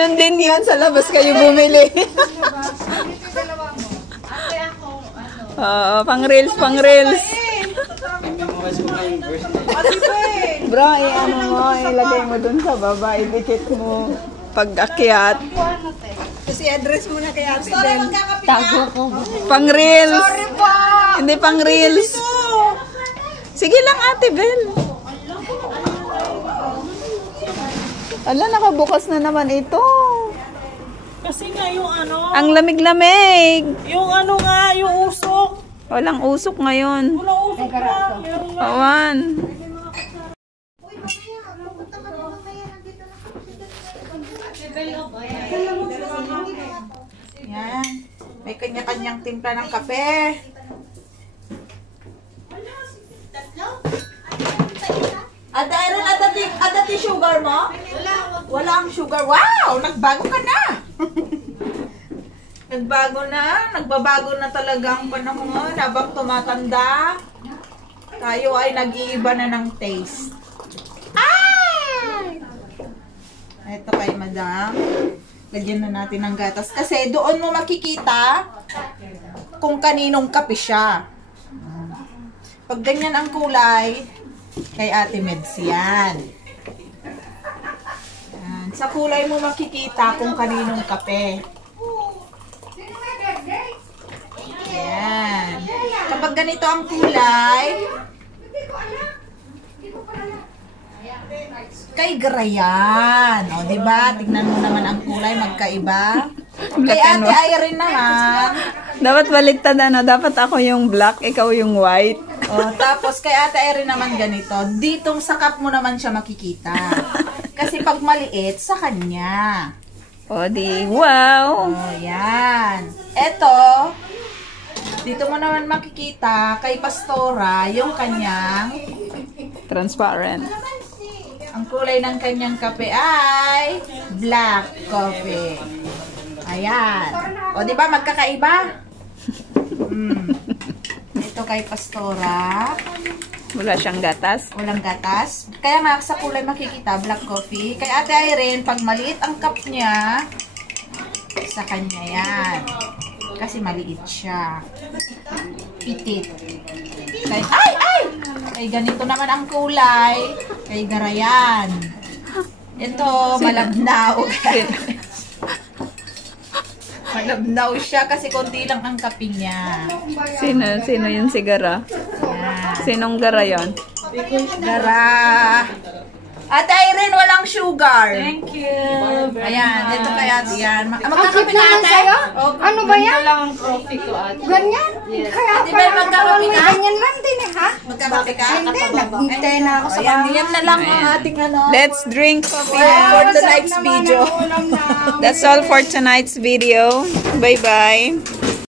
Nun din yan, sa labas kayo bumili. Oo, pang reels, pang reels. Bro, ano mo, ilagay mo dun sa baba, idikit mo pag-akyat. Kasi address mo na kay Ate Bel. Tago ko. Pang reels. Sorry po! Hindi pang reels. Sige lang, Ate Bel. Ala, nakabukas na naman ito. Kasi nga yung ano... Ang lamig-lamig. Yung ano nga, yung usok. Walang usok ngayon. Walang usok na. Awan. Yan. May kanya-kanyang timpla ng kape. Ada Aaron, ada ti sugar mo? Wala ang sugar. Wow! Nagbago ka na! Nagbabago na talaga ang panahon habang tumatanda. Tayo ay nag-iiba na ng taste. Ay! Ito kay madam. Lagyan na natin ng gatas. Kasi doon mo makikita kung kaninong kape siya. Pag ganyan ang kulay, kay Ate Meds yan. Yan. Sa kulay mo makikita kung kaninong kape. Yan. Kapag ganito ang kulay, kay Grayan. O, diba? Tignan mo naman ang kulay, magkaiba. Kay Ate Irene naman. Dapat baliktad ano. Dapat ako yung black, ikaw yung white. O, tapos kay Ate Irene naman ganito. Ditong sa cup mo naman siya makikita. Kasi pag maliit, sa kanya. O, di, wow. O, yan. Eto, dito mo naman makikita kay Pastora yung kanyang Transparent. ang kulay ng kanyang kape ay black coffee. Ayan. O, di ba magkakaiba? Ito kay Pastora. Wala siyang gatas. Walang gatas. Kaya nga sa kulay makikita, black coffee. Kay Ate Irene, pag maliit ang cup niya, sa kanya yan. Kasi maliit siya. Pitit. Kay, ay! Kay ganito naman ang kulay. Kay Garayan. Ito, malabnaw. Malabnaw siya kasi konti lang ang kape niya. Sino yung sigara? Yan. Sinong gara yon? Gara. Ate Irene, walang sugar. Thank you. Ayan, ito kaya yan. Ang Magkakape cute ka naman ate? sa'yo? Ano ba Ito yan? lang ang coffee ko at Ganyan? Kaya Ate Bel, pala magkakape may ka? ganyan lang din eh, ha? Magkakape ka? Hindi, naghintay na ako sa Ayan, bahay. yan na lang ang ating ano. Let's drink coffee For now. tonight's video. That's all for tonight's video. Bye-bye.